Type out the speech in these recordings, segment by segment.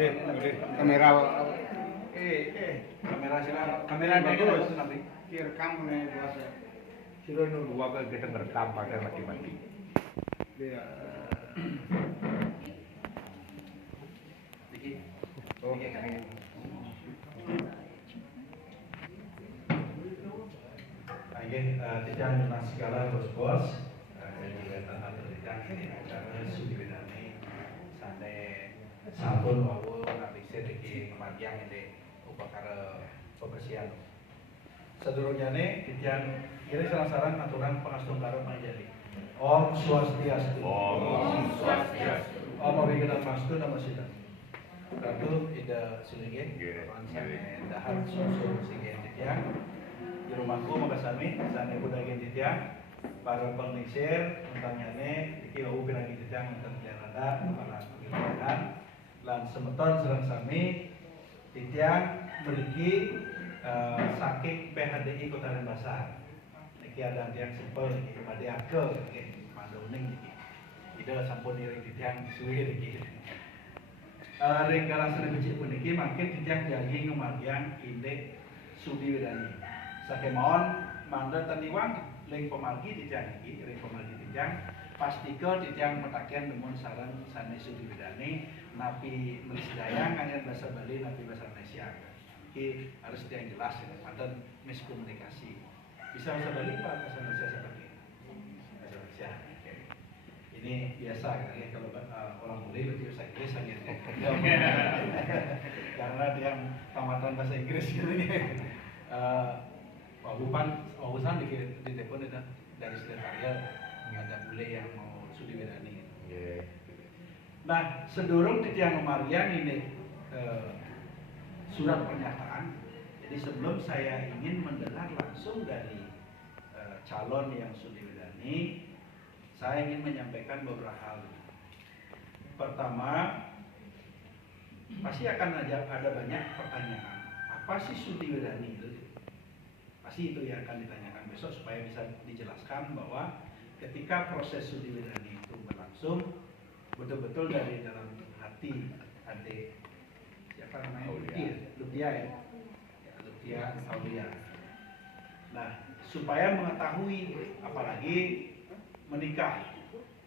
kamera kamera sila kamera bagus bagus nanti direkam nih bahasa Sila dua ke kita ngerekam pakai mati-mati. dia oh tidak dengan segala bos-bos dan juga tanah terdekat ini acara sudi bedane sane sampun wawo nabi sedeki kematian ini upakara pembersihan sedurungnya nih kian kira salah-salah aturan pengastung karo menjadi Om Swastiastu Om Swastiastu. Om Abigadan Mastu nama sidang Ratu ida silingin sane dahar susu singen kian di rumahku makasami sana budaya titiang para pengisir untangnya iki wau pinagi titiang untuk Janada kepala pengiriman lan semeton serang sami titiang memiliki saking PHDI Kota Denpasar iki ada yang simpel iki pade akel iki mandoning iki ida sampun iring titiang suwi iki ring kalasan becik puniki makin titiang jagi ngumargian indek Sudi Wedani sakemon manda taniwang ling pemargi titiang iki ring pemargi titiang pastike titiang metaken demun saran sane Sudi Wedani napi Melisdayang kalian bahasa Bali napi bahasa Indonesia iki harus yang jelas ya ada miskomunikasi bisa bahasa Bali Pak bahasa Indonesia seperti bahasa Indonesia okay. Ini biasa ya kalau orang Bali berarti bahasa Inggris aja karena dia tamatan bahasa Inggris gitu ya Wahusan di telepon itu dari sekretariat ada bule yang mau Sudi Wedani. Yeah. Nah, sedurung titiang Marian ini surat pernyataan. Jadi sebelum saya ingin mendengar langsung dari calon yang Sudi Wedani, saya ingin menyampaikan beberapa hal. Pertama, pasti akan ada banyak pertanyaan. Apa sih Sudi Wedani itu? Pasti itu yang akan ditanyakan besok supaya bisa dijelaskan bahwa ketika proses Sudi Wedani itu berlangsung betul-betul dari dalam hati adik siapa namanya Lutia ya Lutia Aulia. Nah supaya mengetahui apalagi menikah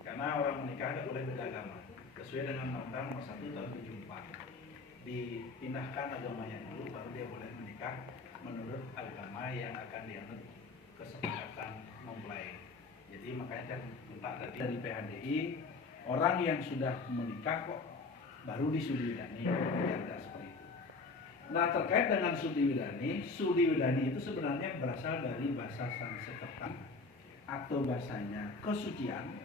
karena orang menikah tidak boleh beda agama sesuai dengan Undang-Undang Nomor 1 Tahun 74 dipindahkan agamanya dulu baru dia boleh menikah menurut agama yang akan dianut kesepakatan mempelai. Jadi makanya saya minta tadi dari PHDI orang yang sudah menikah kok baru disudi Wedani ada seperti itu. Nah terkait dengan Sudi Wedani itu sebenarnya berasal dari bahasa Sanskerta atau bahasanya kesucian.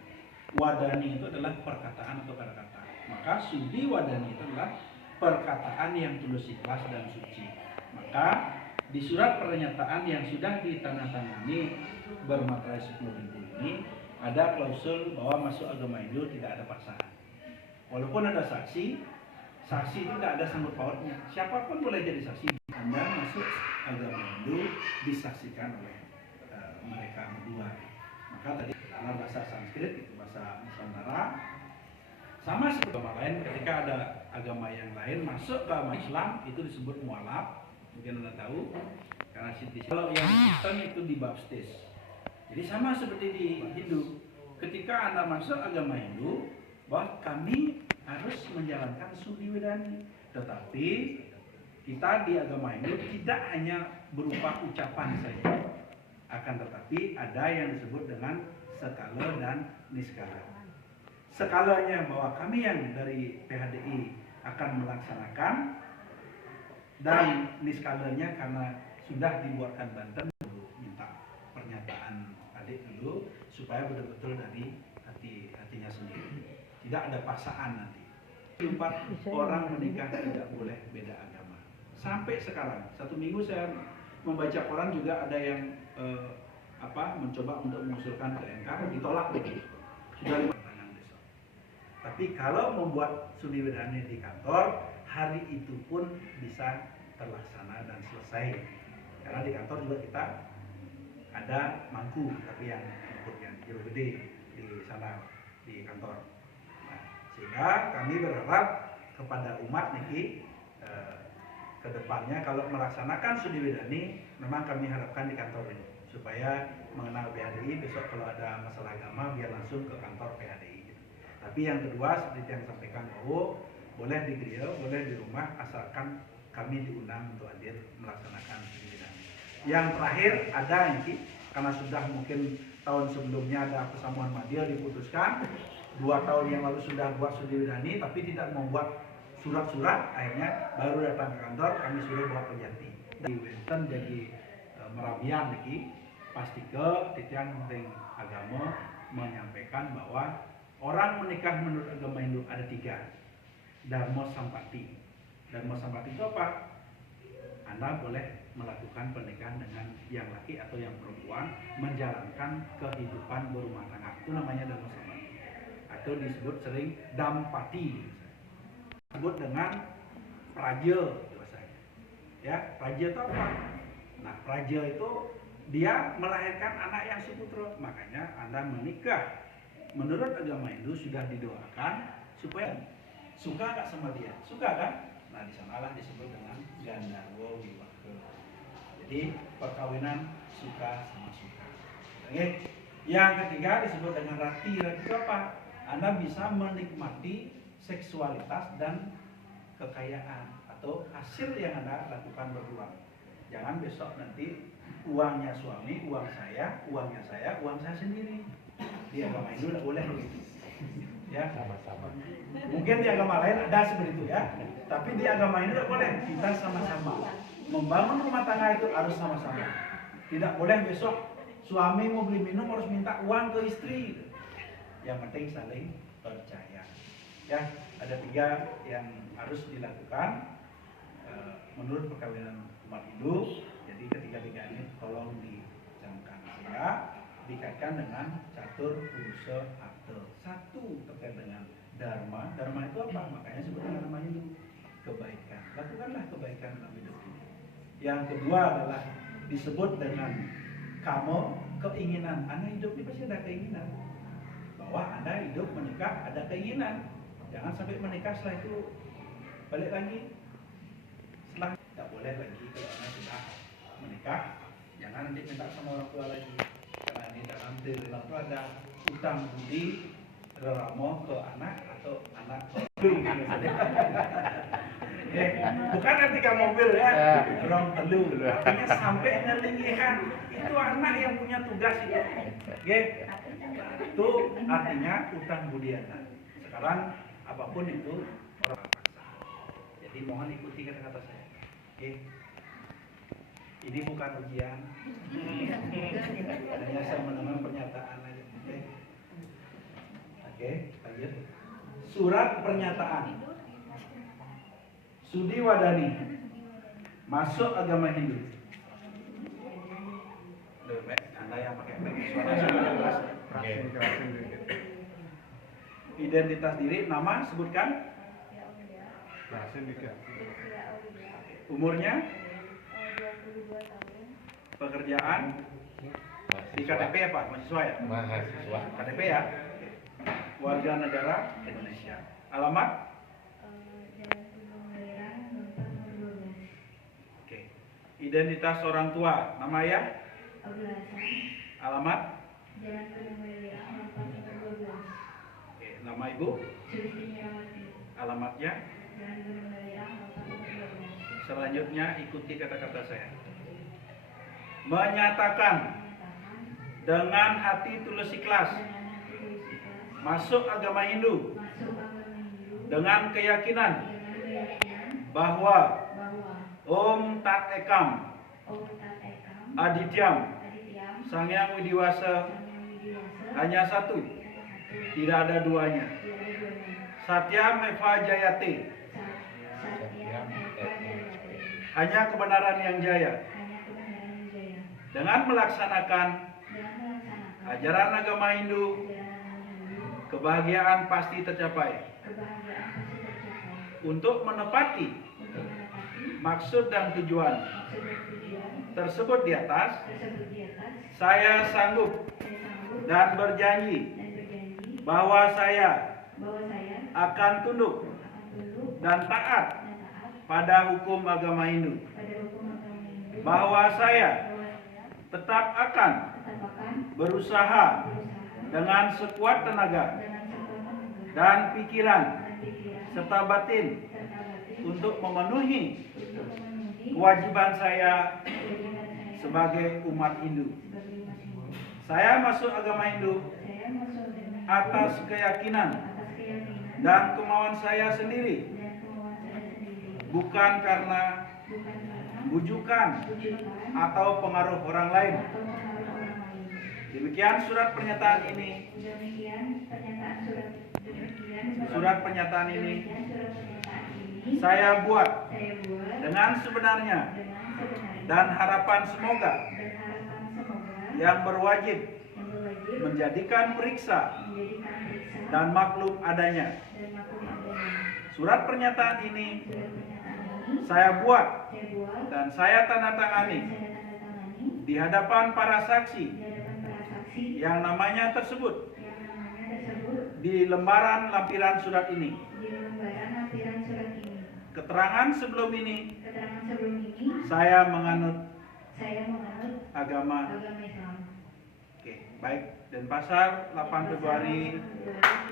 Wadani itu adalah perkataan atau kata-kata. Maka Sudi Wadani itu adalah perkataan yang tulus ikhlas dan suci. Maka di surat pernyataan yang sudah ditandatangani bermaterai 10.000 ini ada klausul bahwa masuk agama Hindu tidak ada paksaan. Walaupun ada saksi itu tidak ada sangkut pautnya. Siapapun boleh jadi saksi. Anda masuk agama Hindu disaksikan oleh mereka berdua. Maka tadi karena bahasa Sanskrit itu bahasa Nusantara sama seperti agama lain. Ketika ada agama yang lain masuk ke agama Islam itu disebut mualaf. Mungkin Anda tahu karena kalau yang Kristen itu dibaptis. Jadi sama seperti di Hindu. Ketika Anda masuk agama Hindu, bahwa kami harus menjalankan Sudi Wedani. Tetapi kita di agama Hindu tidak hanya berupa ucapan saja. Akan tetapi ada yang disebut dengan skala dan niskala. Skalanya bahwa kami yang dari PHDI akan melaksanakan dan niskalanya karena sudah dibuatkan Banten dulu minta pernyataan adik dulu supaya betul-betul dari hatinya sendiri tidak ada paksaan nanti 4 orang menikah tidak boleh beda agama sampai sekarang 1 minggu saya membaca koran juga ada yang mencoba untuk mengusulkan ke MK ditolak sudah 5 tangan besok tapi kalau membuat Sudi Wedani di kantor hari itu pun bisa terlaksana dan selesai karena di kantor juga kita ada mangku tapi yang kilo gede di sana di kantor. Nah, sehingga kami berharap kepada umat niki ke depannya kalau melaksanakan studi wedani memang kami harapkan di kantor ini supaya mengenal PHDI besok kalau ada masalah agama biar langsung ke kantor PHDI gitu. Tapi yang kedua seperti yang disampaikan bahwa boleh di gereja, boleh di rumah asalkan kami diundang untuk hadir melaksanakan studi wedani. Yang terakhir ada ini karena sudah mungkin tahun sebelumnya ada persamuan Madya diputuskan 2 tahun yang lalu sudah buat studi wedani tapi tidak membuat surat-surat, akhirnya baru datang ke kantor kami sudah buat penjati. Di Western jadi merabian lagi pasti ke titian penting agama menyampaikan bahwa orang menikah menurut agama Hindu ada 3 dharma sampati. Dharma sampati itu apa? Anda boleh melakukan pernikahan dengan yang laki atau yang perempuan menjalankan kehidupan berumah tangga, itu namanya dharma sampati atau disebut sering dampati, disebut dengan praja bahasanya. Ya, praja itu apa? Nah, praja itu dia melahirkan anak yang suputra. Makanya Anda menikah menurut agama Hindu sudah didoakan supaya suka nggak sama dia, suka kan? Nah, di sanalah disebut dengan gandarwa wiwaha. Jadi perkawinan suka sama suka. Oke. Yang ketiga disebut dengan rati. Rati itu apa? Anda bisa menikmati seksualitas dan kekayaan atau hasil yang Anda lakukan berdua. Jangan besok nanti uangnya suami, uangnya saya, uang saya sendiri. Di agama Hindu tidak boleh begitu. Ya, Sama-sama. mungkin di agama lain ada seperti itu ya. Tapi di agama Hindu tidak boleh. Kita sama-sama membangun rumah tangga itu harus sama-sama. Tidak boleh besok suami mau beli minum harus minta uang ke istri. Yang penting saling percaya. Ya, ada 3 yang harus dilakukan menurut perkawinan umat Hindu. Jadi ketiga-tiga ini tolong dicamkan sehingga dikaitkan dengan catur purusa akta. 1 terkait dengan dharma. Dharma itu apa? Makanya sebut dengan nama Hindu kebaikan. Lakukanlah kebaikan dalam hidup ini. Yang kedua adalah disebut dengan kamo, keinginan. Anda hidup ini pasti ada keinginan. Bahwa Anda hidup menikah ada keinginan. Jangan sampai menikah setelah itu balik lagi. Setelah tidak boleh lagi kalau Anda sudah menikah. Jangan nanti minta sama orang tua lagi. Karena di dalam diri itu ada utang budi reramo ke anak atau anak ke bukan ketika mobil ya, orang telu. Artinya sampai ngelingihan itu anak yang punya tugas itu. Itu artinya utang budi anak. Sekarang apapun itu orang paksa. Jadi mohon ikuti kata-kata saya. Ini bukan ujian. Hanya saya mendengar pernyataan aja. Oke, lanjut. Surat pernyataan. Sudi wadani. Masuk agama Hindu. Anda yang pakai suara identitas diri, nama sebutkan. Umurnya? 22 tahun. Pekerjaan? Di KTP apa? Mahasiswa ya? Mahasiswa. KTP ya? Warga negara Indonesia. Alamat? Jalan Gunung Lerang, Numpang 12. Oke. Identitas orang tua, nama ya? Abdul Hasan. Alamat? Jalan Gunung Lerang, Numpang 12. Oke. Nama ibu? Sulistini Ramati. Alamatnya? Jalan Gunung Lerang, Numpang 12. Selanjutnya ikuti kata-kata saya. Menyatakan Menyatakan dengan hati tulus ikhlas dengan hati tulus ikhlas masuk agama Hindu masuk agama Hindu dengan keyakinan dengan keyakinan bahwa bahwa Om Tat Ekam Om Tat Ekam Adityam Adityam Sangyang Widiwasa Sangyang Widiwasa hanya satu, tidak ada duanya. tidak ada duanya. Satya Meva Jayate, Satya Eva Jayate, hanya kebenaran yang jaya. hanya kebenaran yang jaya. Dengan melaksanakan Dengan melaksanakan ajaran agama Hindu, ajaran Hindu, kebahagiaan pasti tercapai. kebahagiaan pasti tercapai. Untuk menepati Untuk menepati maksud dan tujuan maksud dan tujuan tersebut di atas, tersebut di atas, saya sanggup saya sanggup dan berjanji dan berjanji bahwa saya bahwa saya akan tunduk akan tunduk dan taat pada hukum agama Hindu, pada hukum agama Hindu, bahwa saya bahwa tetap akan tetap akan berusaha berusaha dengan sekuat tenaga dengan sekuat tenaga dan pikiran dan pikiran serta batin serta batin untuk memenuhi untuk memenuhi kewajiban saya kewajiban saya sebagai umat Hindu. sebagai umat Hindu. Saya masuk agama Hindu Saya masuk dengan atas keyakinan atas keyakinan dan kemauan saya sendiri, dan kemauan saya sendiri, bukan karena bukan karena bujukan bujukan atau pengaruh orang lain. atau pengaruh orang lain. Demikian surat pernyataan ini. Demikian pernyataan surat Surat pernyataan ini demikian surat pernyataan ini saya buat saya buat dengan sebenarnya dengan sebenarnya dan harapan semoga dan harapan semoga yang berwajib yang berwajib menjadikan periksa menjadikan periksa dan maklum adanya. dan maklum adanya. Surat pernyataan ini Surat pernyataan ini saya buat saya buat dan saya tanda dan tangani saya tanda tangani di hadapan para saksi di hadapan para saksi yang namanya tersebut yang namanya tersebut di lembaran lampiran surat ini. di lembaran lampiran surat ini. Keterangan sebelum ini Keterangan sebelum ini saya menganut saya menganut agama. agama Islam. Oke, baik. Denpasar 8 Februari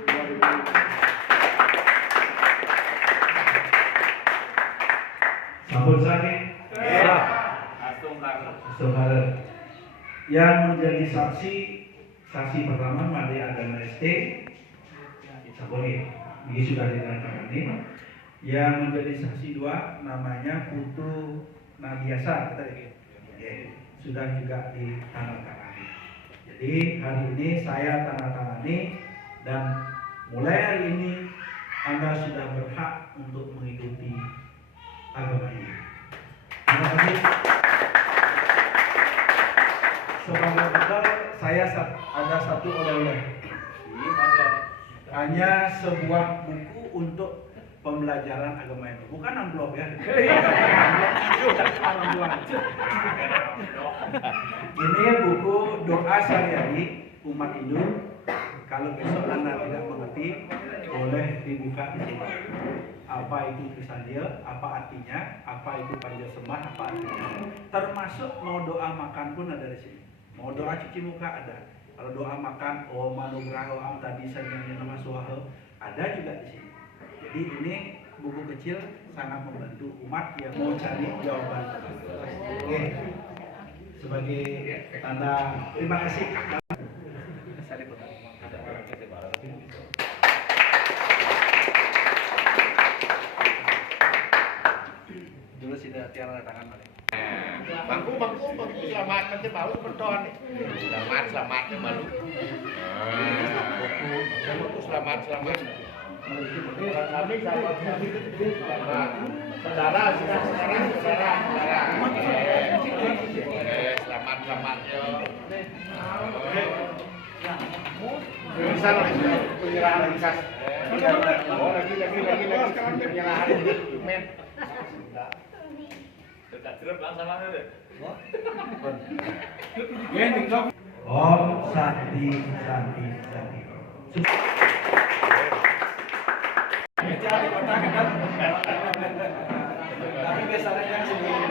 2020. Sambut saja. Saudara yang menjadi saksi pertama Made Agama ST, Saboni, ini sudah ditandatangani. Yang menjadi saksi dua namanya Putu Nadiasa, sudah juga ditandatangani. Jadi hari ini saya tanda tangani dan mulai hari ini Anda sudah berhak untuk mengikuti agama ini. Terima kasih. Sebagai bekal saya ada satu oleh-oleh. Hanya sebuah buku untuk pembelajaran agama itu, bukan amplop ya. Ini buku doa sehari-hari umat Hindu. Kalau besok Anda tidak mengerti, boleh dibuka di sini. Apa itu Krisandia, apa artinya, apa itu Panja Sembah, apa artinya. Termasuk mau doa makan pun ada di sini. Mau doa cuci muka ada. Kalau doa makan, oh manugraho am tadi sanjang nama suaha, ada juga di sini. Jadi ini buku kecil sangat membantu umat yang mau cari jawaban. Oke. Sebagai tanda terima kasih. Dulu sudah tiara tangan balik. Bangku selamat nanti malu berdoa nih. Selamat malu. Buku selamat. Kami selamat. Saudara. Selamat yo. Bisa penyerahan lagi kas. Oh lagi sekarang penyerahan men. Om Santi. Tapi biasanya sendiri.